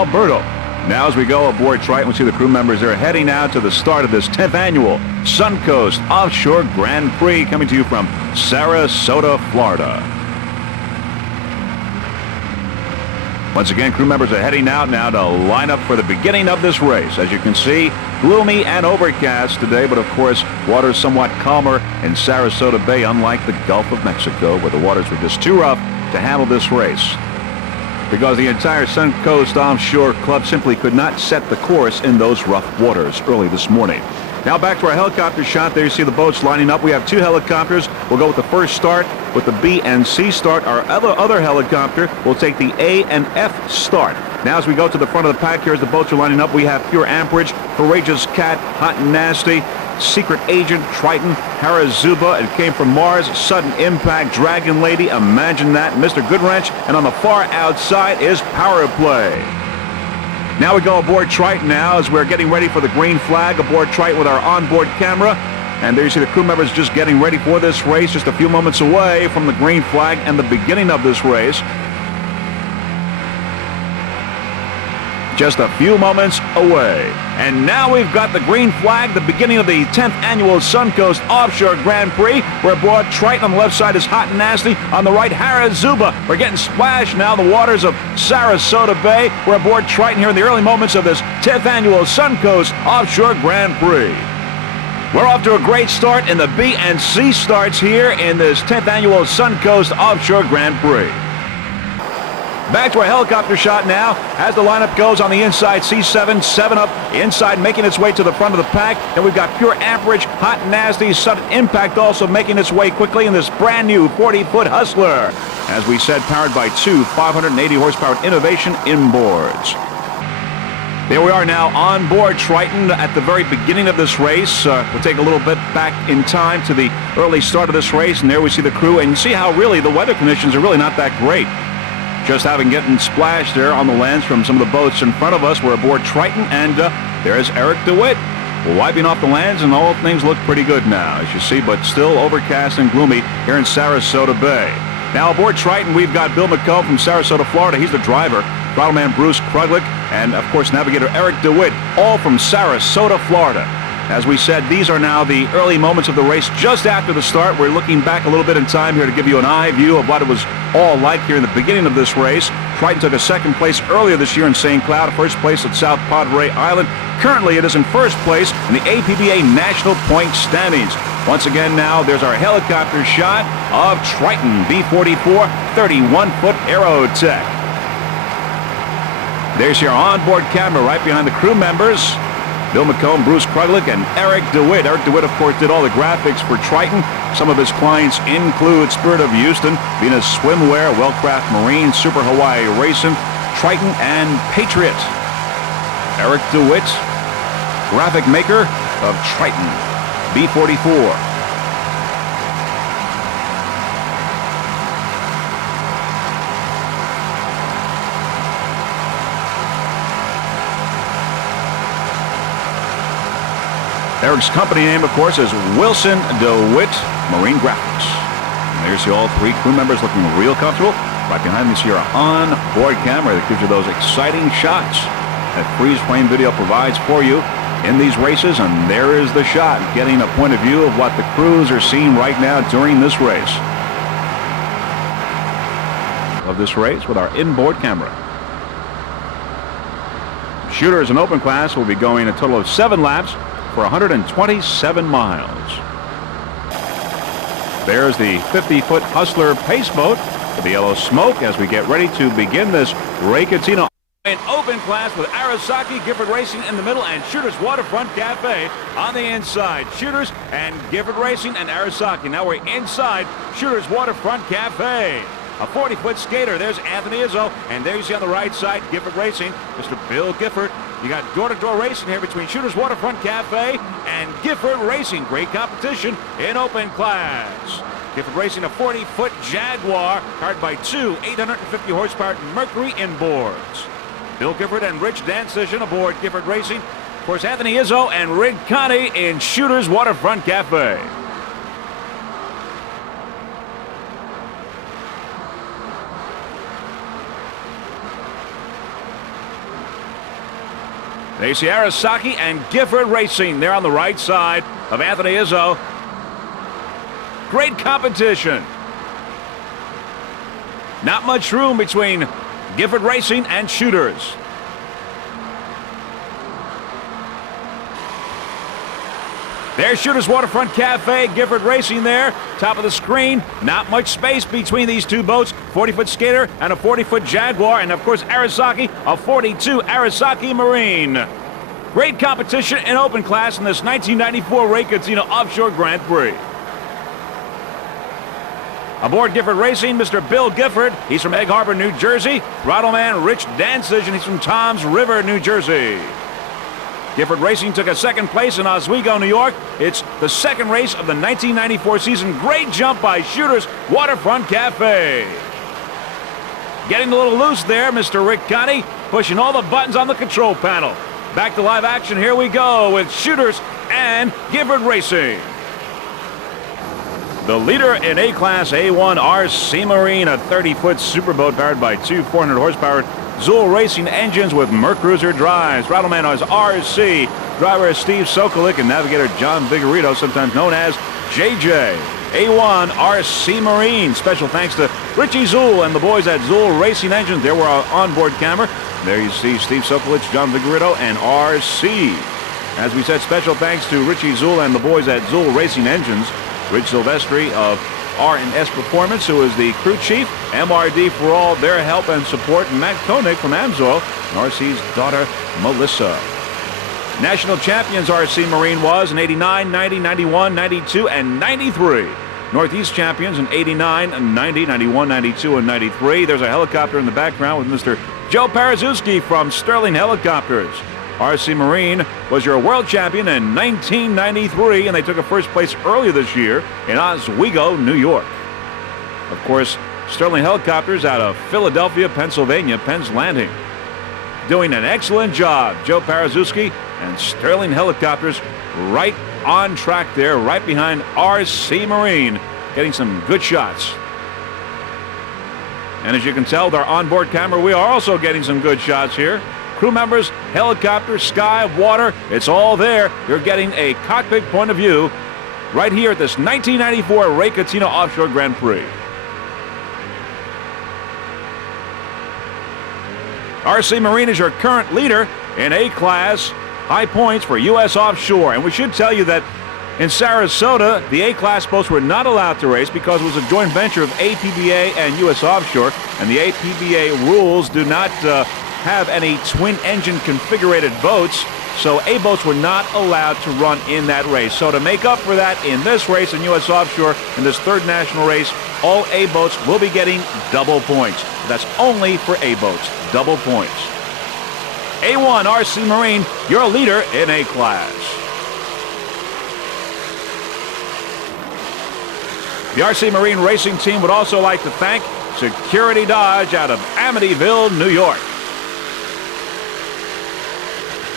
Alberto. Now as we go aboard Triton, we see the crew members are heading out to the start of this 10th annual Suncoast Offshore Grand Prix, coming to you from Sarasota, Florida. Once again, crew members are heading out now to line up for the beginning of this race. As you can see, gloomy and overcast today, but of course, water is somewhat calmer in Sarasota Bay, unlike the Gulf of Mexico, where the waters were just too rough to handle this race, because the entire Suncoast Offshore Club simply could not set the course in those rough waters early this morning. Now back to our helicopter shot. There you see the boats lining up. We have two helicopters. We'll go with the first start with the B and C start. Our other helicopter will take the A and F start. Now as we go to the front of the pack here, as the boats are lining up, we have Pure Amperage, Courageous Cat, Hot and Nasty, Secret Agent, Triton, Harazuba, It Came From Mars, Sudden Impact, Dragon Lady, imagine that, Mr. Goodwrench, and on the far outside is Power Play. Now we go aboard Triton now as we're getting ready for the green flag aboard Triton with our onboard camera. And there you see the crew members just getting ready for this race, just a few moments away from the green flag and the beginning of this race. Just a few moments away. And now we've got the green flag, the beginning of the 10th annual Suncoast Offshore Grand Prix. We're aboard Triton. On the left side is Hot and Nasty. On the right, Harazuba. We're getting splashed now in the waters of Sarasota Bay. We're aboard Triton here in the early moments of this 10th annual Suncoast Offshore Grand Prix. We're off to a great start in the B and C starts here in this 10th annual Suncoast Offshore Grand Prix. Back to a helicopter shot now as the lineup goes on the inside. C7, 7 Up inside, making its way to the front of the pack. And we've got Pure Amperage, Hot and Nasty, Sudden Impact also making its way quickly in this brand new 40-foot Hustler. As we said, powered by two 580 horsepower Innovation inboards. There we are now on board Triton at the very beginning of this race. We'll take a little bit back in time to the early start of this race, and there we see the crew, and you see how really the weather conditions are really not that great. Just having gotten splashed there on the lands from some of the boats in front of us. We're aboard Triton, and there's Eric DeWitt. We're wiping off the lands, and all things look pretty good now, as you see, but still overcast and gloomy here in Sarasota Bay. Now aboard Triton, we've got Bill McCall from Sarasota, Florida. He's the driver. Throttleman Bruce Kruglich, and of course Navigator Eric DeWitt, all from Sarasota, Florida. As we said, these are now the early moments of the race just after the start. We're looking back a little bit in time here to give you an eye view of what it was all like here in the beginning of this race. Triton took a second place earlier this year in St. Cloud, first place at South Padre Island. Currently, it is in first place in the APBA National Point Standings. Once again now, there's our helicopter shot of Triton B-44 31-foot Aerotech. There's your onboard camera right behind the crew members. Bill McComb, Bruce Kruglich, and Eric DeWitt. Eric DeWitt, of course, did all the graphics for Triton. Some of his clients include Spirit of Houston, Venus Swimwear, Wellcraft Marine, Super Hawaii Racing, Triton, and Patriot. Eric DeWitt, graphic maker of Triton B-44. Eric's company name, of course, is Wilson DeWitt Marine Graphics. And there's all three crew members looking real comfortable. Right behind me is your on-board camera that gives you those exciting shots that freeze-frame video provides for you in these races. And there is the shot, getting a point of view of what the crews are seeing right now during this race. Of this race with our inboard camera. Shooters in open class will be going a total of 7 laps for 127 miles. There's the 50-foot Hustler pace boat with the yellow smoke as we get ready to begin this Ray Catino. In open class with Arasaki, Gifford Racing in the middle, and Shooters Waterfront Cafe on the inside. Shooters and Gifford Racing and Arasaki. Now we're inside Shooters Waterfront Cafe. A 40-foot skater. There's Anthony Izzo, and there you see on the right side Gifford Racing, Mr. Bill Gifford. You got door-to-door racing here between Shooters Waterfront Cafe and Gifford Racing. Great competition in open class. Gifford Racing, a 40-foot Jaguar, powered by two 850 horsepower Mercury inboards. Bill Gifford and Rich Dancision aboard Gifford Racing. Of course, Anthony Izzo and Rick Connie in Shooters Waterfront Cafe. They see Arasaki and Gifford Racing there on the right side of Anthony Izzo. Great competition. Not much room between Gifford Racing and Shooters. There's Shooters Waterfront Cafe, Gifford Racing there, top of the screen. Not much space between these two boats, 40-foot Skater and a 40-foot Jaguar, and of course Arasaki, a 42 Arasaki Marine. Great competition in open class in this 1994 Ray Catino Offshore Grand Prix. Aboard Gifford Racing, Mr. Bill Gifford. He's from Egg Harbor, New Jersey. Throttle man Rich Dancich, and he's from Toms River, New Jersey. Gifford Racing took a second place in Oswego, New York. It's the second race of the 1994 season. Great jump by Shooters Waterfront Cafe. Getting a little loose there, Mr. Rick Connie, pushing all the buttons on the control panel. Back to live action, here we go with Shooters and Gifford Racing. The leader in A-Class A1 RC Marine, a 30-foot superboat powered by two 400-horsepower Zool Racing engines with Mercruiser drives. Rattleman is RC. Driver is Steve Sokolick and navigator John Vigorito, sometimes known as JJ. A1 RC Marine. Special thanks to Richie Zool and the boys at Zool Racing Engines. There were our onboard camera. There you see Steve Sokolick, John Vigorito, and RC. As we said, special thanks to Richie Zool and the boys at Zool Racing Engines. Rich Silvestri of R&S Performance, who is the crew chief, MRD for all their help and support, and Matt Koenig from Amsoil, and RC's daughter, Melissa. National champions RC Marine was in 89, 90, 91, 92, and 93. Northeast champions in 89, 90, 91, 92, and 93. There's a helicopter in the background with Mr. Joe Parazewski from Sterling Helicopters. RC Marine was your world champion in 1993, and they took a first place earlier this year in Oswego, New York. Of course, Sterling Helicopters out of Philadelphia, Pennsylvania, Penn's Landing. Doing an excellent job, Joe Parazewski and Sterling Helicopters right on track there, right behind RC Marine, getting some good shots. And as you can tell with our onboard camera, we are also getting some good shots here. Crew members, helicopter, sky, water, it's all there. You're getting a cockpit point of view right here at this 1994 Ray Catino Offshore Grand Prix. RC Marine is your current leader in A-Class, high points for U.S. Offshore. And we should tell you that in Sarasota, the A-Class boats were not allowed to race because it was a joint venture of APBA and U.S. Offshore, and the APBA rules do not have any twin-engine configurated boats, so A-boats were not allowed to run in that race. So to make up for that in this race in U.S. Offshore, in this third national race, all A-boats will be getting double points. That's only for A-boats, double points. A1 RC Marine, your leader in A-Class. The RC Marine racing team would also like to thank Security Dodge out of Amityville, New York.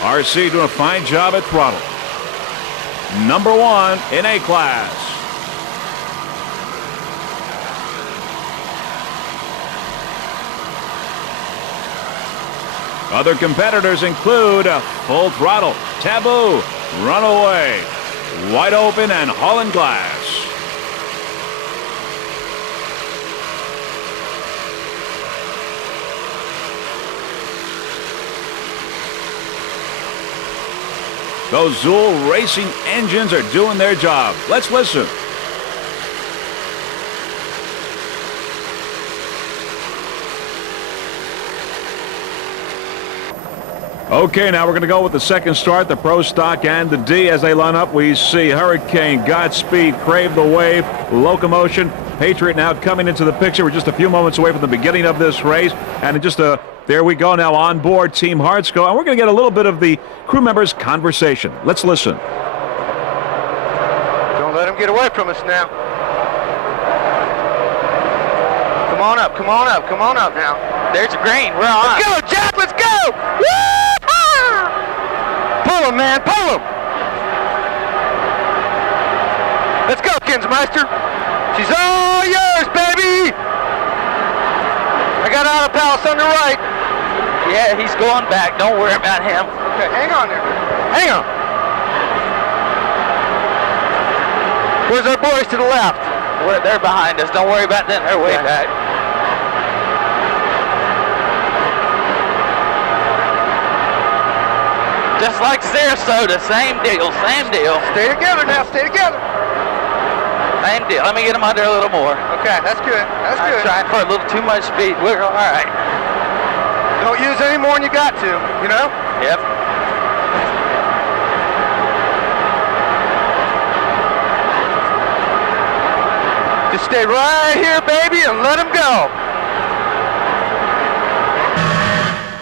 RC doing a fine job at throttle. Number one in A-Class. Other competitors include Full Throttle, Taboo, Runaway, Wide Open, and Holland Glass. Those Zool Racing engines are doing their job. Let's listen. Okay, now we're going to go with the second start, the Pro Stock and the D. As they line up, we see Hurricane, Godspeed, Crave the Wave, Locomotion, Patriot now coming into the picture. We're just a few moments away from the beginning of this race. And there we go now on board Team Hartsco. And we're going to get a little bit of the crew members' conversation. Let's listen. Don't let them get away from us now. Come on up, come on up, come on up now. There's a green, we're on. Let's go, Jack, let's go! Woo-ha! Pull him, man, pull him! Let's go, Kinsmeister. She's all yours, baby! I got Autopalace on the right. Yeah, he's going back. Don't worry about him. Okay, hang on there. Hang on. Where's our boys to the left? They're behind us. Don't worry about them. They're way back. Just like Sarasota, same deal, same deal. Stay together now, stay together. Same deal. Let me get them under a little more. Okay, that's good. That's good. I'm trying for a little too much speed. We're all right. Don't use any more than you got to, you know? Yep. Just stay right here, baby, and let them go.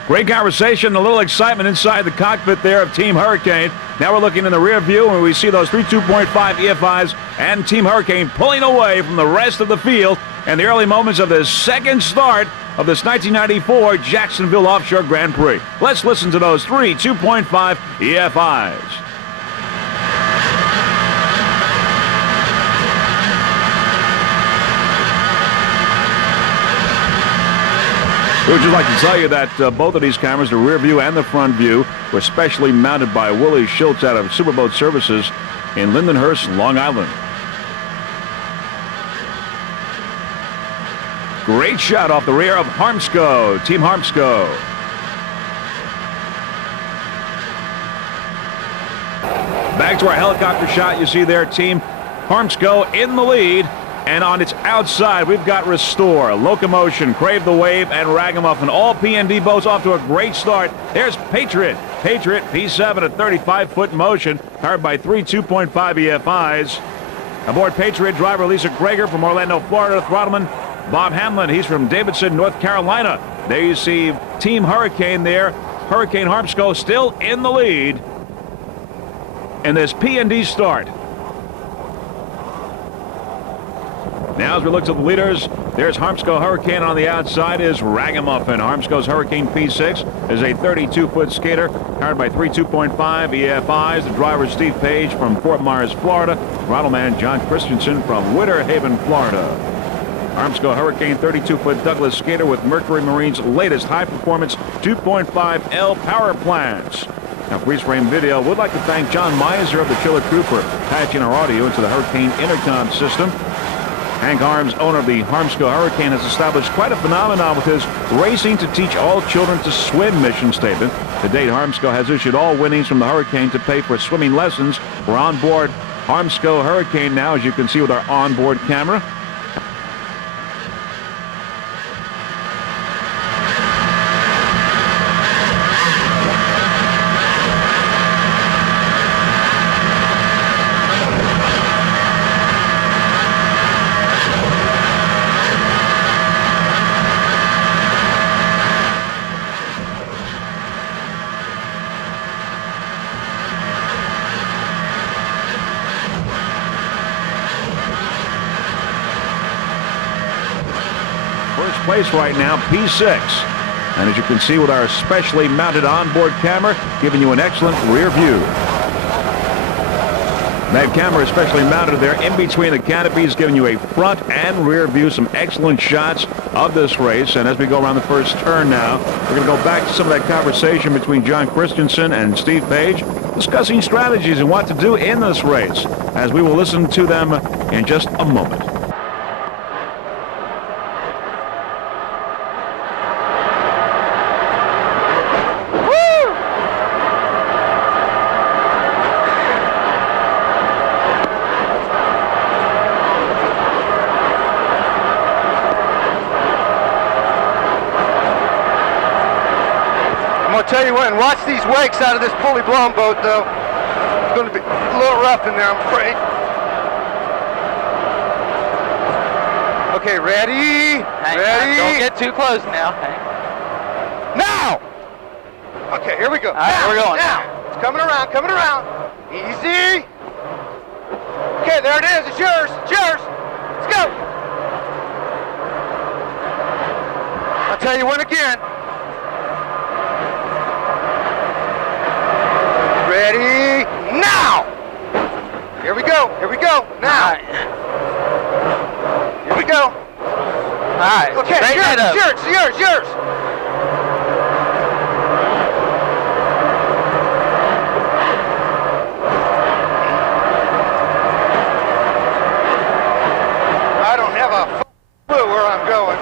Great conversation, a little excitement inside the cockpit there of Team Hurricane. Now we're looking in the rear view and we see those 32.5 EFIs and Team Hurricane pulling away from the rest of the field in the early moments of the second start of this 1994 Jacksonville Offshore Grand Prix. Let's listen to those three 2.5 EFIs. We would just like to tell you that both of these cameras, the rear view and the front view, were specially mounted by Willie Schultz out of Superboat Services in Lindenhurst, Long Island. Great shot off the rear of Harmsco, Team Harmsco. Back to our helicopter shot, you see there Team Harmsco in the lead. And on its outside, we've got Restore, Locomotion, Crave the Wave, and Ragamuffin. All P&D boats off to a great start. There's Patriot. Patriot, P7 at 35-foot motion, powered by three 2.5 EFIs. Aboard Patriot, driver Lisa Greger from Orlando, Florida. Throttleman, Bob Hamlin. He's from Davidson, North Carolina. There you see Team Hurricane there. Hurricane Harmsco still in the lead in this P&D start. Now as we look to the leaders, there's Harmsco Hurricane. On the outside is Ragamuffin. Harmsco's Hurricane P6 is a 32-foot skater powered by three 2.5 EFIs. The driver is Steve Page from Fort Myers, Florida. Throttleman John Christensen from Winter Haven, Florida. Harmsco Hurricane 32-foot Douglas skater with Mercury Marine's latest high-performance 2.5 L power plants. Now, freeze frame video, would like to thank John Meiser of the Chiller Crew for patching our audio into the Hurricane intercom system. Hank Harms, owner of the Harmsco Hurricane, has established quite a phenomenon with his Racing to Teach All Children to Swim mission statement. To date, Harmsco has issued all winnings from the Hurricane to pay for swimming lessons. We're on board Harmsco Hurricane now, as you can see with our onboard camera. First place right now, P6. And as you can see with our specially mounted onboard camera, giving you an excellent rear view. That camera is specially mounted there in between the canopies, giving you a front and rear view, some excellent shots of this race. And as we go around the first turn now, we're going to go back to some of that conversation between John Christensen and Steve Page, discussing strategies and what to do in this race, as we will listen to them in just a moment. Tell you what, watch these wakes out of this fully blown boat, though. It's going to be a little rough in there, I'm afraid. Okay, ready? Ready? Don't get too close now. Now! Okay, here we go. All right, we're going. Now. It's coming around, coming around. Easy. Okay, there it is. It's yours. It's yours. Let's go. I'll tell you when again. Ready, now! Here we go, now! Right. Here we go. All right. Okay, yours. a clue where I'm going.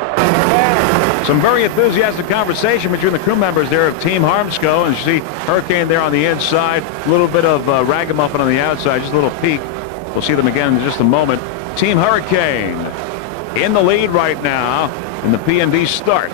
Some very enthusiastic conversation between the crew members there of Team Harmsco, and you see Hurricane there on the inside, a little bit of Ragamuffin on the outside, just a little peek. We'll see them again in just a moment. Team Hurricane in the lead right now in the P&D start.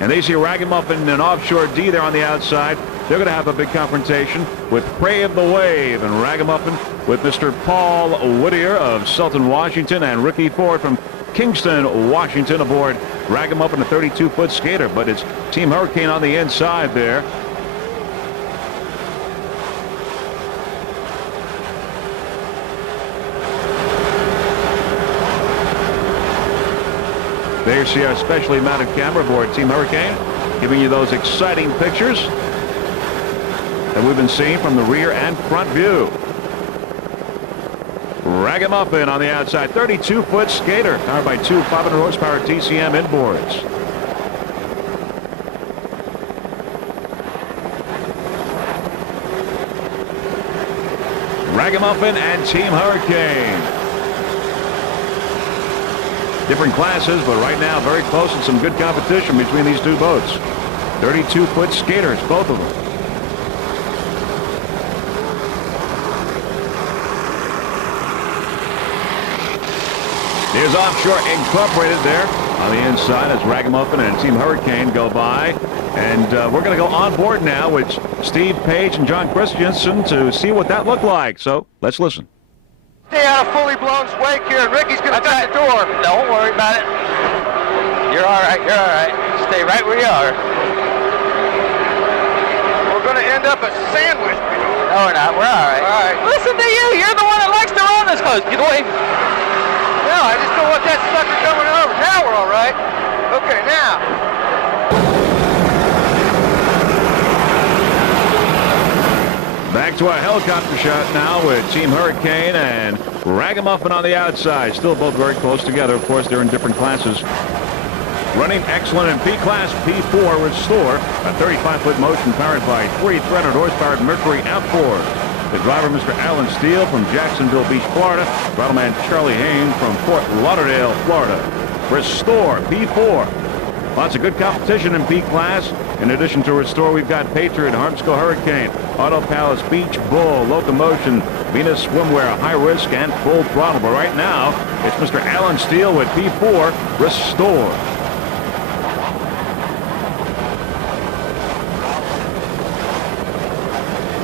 And they see Ragamuffin and Offshore D there on the outside. They're going to have a big confrontation with Prey of the Wave and Ragamuffin with Mr. Paul Whittier of Sultan, Washington, and Ricky Ford from Kingston, Washington aboard Ragamuffin, a 32-foot skater. But it's Team Hurricane on the inside there. There you see our specially mounted camera aboard Team Hurricane, giving you those exciting pictures that we've been seeing from the rear and front view. Ragamuffin on the outside, 32-foot skater, powered by two 500 horsepower TCM inboards. Ragamuffin and Team Hurricane. Different classes, but right now very close and some good competition between these two boats. 32-foot skaters, both of them. There's Offshore Incorporated there on the inside as Ragamuffin and Team Hurricane go by. And we're going to go on board now with Steve Page and John Christensen to see what that looked like. So let's listen. Stay out of fully blown wake here, and Ricky's going to cut the door. Don't worry about it. You're all right. You're all right. Stay right where you are. We're going to end up a sandwich. No, we're not. We're all right. All right. Listen to you. You're the one that likes to run this close. Get away. No, I just don't want that sucker coming over. Now we're all right. Okay, now. Back to a helicopter shot now with Team Hurricane and Ragamuffin on the outside. Still both very close together. Of course, they're in different classes. Running excellent in P-Class P4 Restore, a 35-foot motion powered by 4,300 horsepower Mercury outboard. The driver, Mr. Alan Steele from Jacksonville Beach, Florida. Rattleman Charlie Haynes from Fort Lauderdale, Florida. Restore P4. Lots of good competition in P-Class. In addition to Restore, we've got Patriot, Harmsco Hurricane, Auto Palace, Beach Bull, Locomotion, Venus Swimwear, High Risk, and Full Throttle. But right now, it's Mr. Alan Steele with P4 Restore.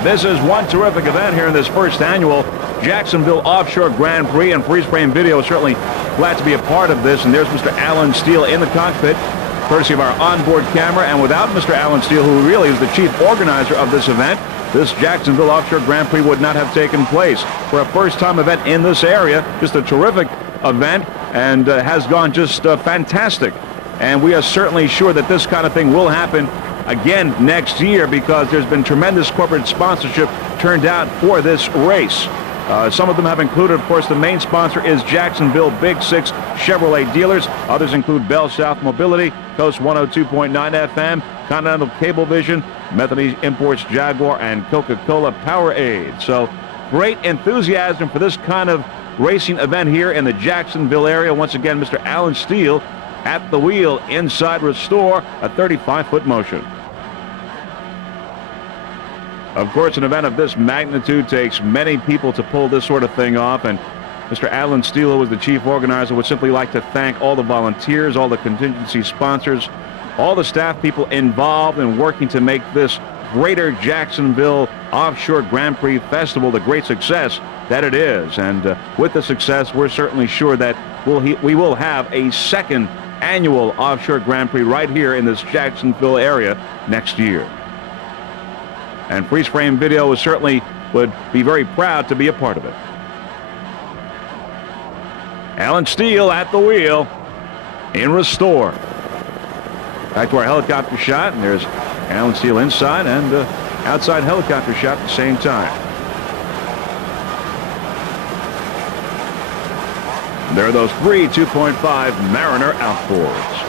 This is one terrific event here in this first annual Jacksonville Offshore Grand Prix, and Freeze Frame Video is certainly glad to be a part of this. And there's Mr. Alan Steele in the cockpit, courtesy of our onboard camera. And without Mr. Alan Steele, who really is the chief organizer of this event, this Jacksonville Offshore Grand Prix would not have taken place. For a first-time event in this area, just a terrific event, and has gone just fantastic. And we are certainly sure that this kind of thing will happen again next year, because there's been tremendous corporate sponsorship turned out for this race. Some of them have included, of course, the main sponsor is Jacksonville Big Six Chevrolet dealers. Others include Bell South Mobility, Coast 102.9 FM, Continental Cablevision, Methody Imports Jaguar, and Coca-Cola Powerade. So great enthusiasm for this kind of racing event here in the Jacksonville area. Once again, Mr. Alan Steele at the wheel inside Restore, a 35-foot motion. Of course, an event of this magnitude takes many people to pull this sort of thing off, and Mr. Alan Steele, who is the chief organizer, would simply like to thank all the volunteers, all the contingency sponsors, all the staff people involved in working to make this Greater Jacksonville Offshore Grand Prix Festival the great success that it is. And with the success, we're certainly sure that we will have a second annual Offshore Grand Prix right here in this Jacksonville area next year. And Freeze Frame Video certainly would be very proud to be a part of it. Alan Steele at the wheel in Restore. Back to our helicopter shot, and there's Alan Steele inside and outside helicopter shot at the same time. There are those three 2.5 Mariner outboards.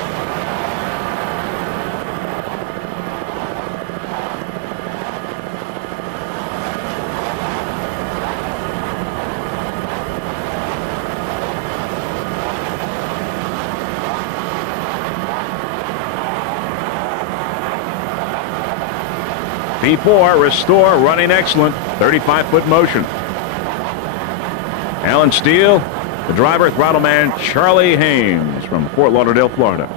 P4, restore, running excellent. 35-foot motion. Alan Steele, the driver, throttle man Charlie Haynes from Fort Lauderdale, Florida.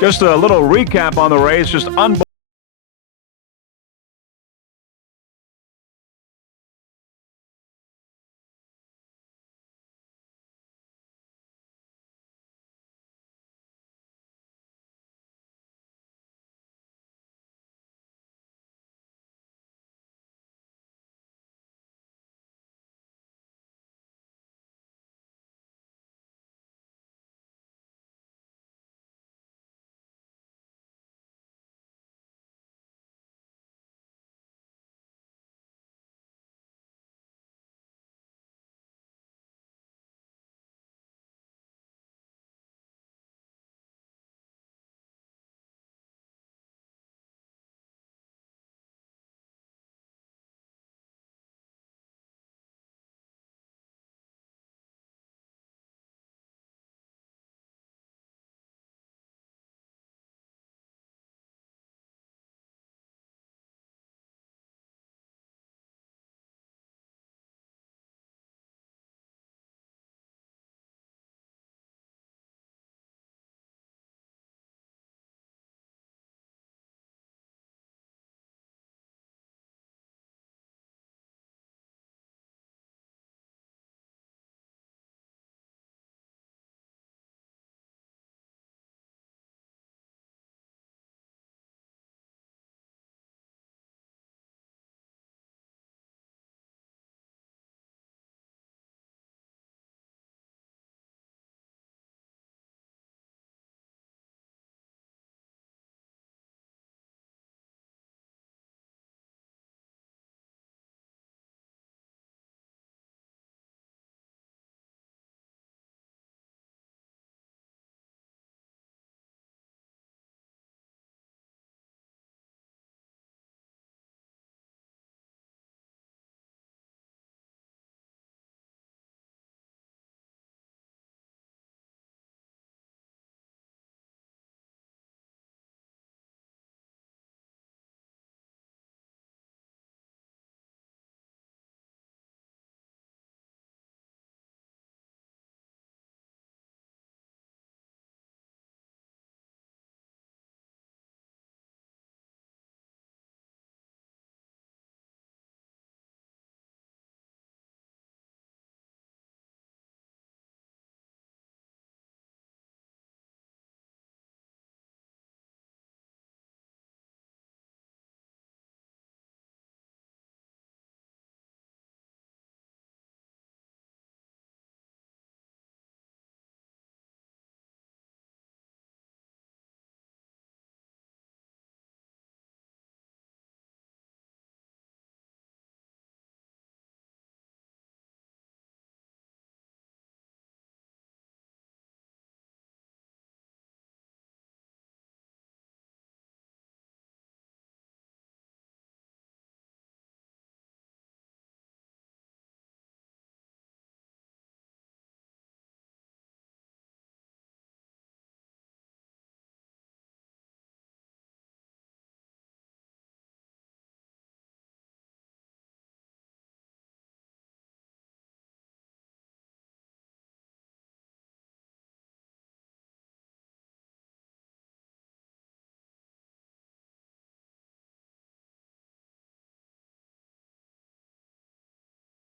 Just a little recap on the race, just unbelievable.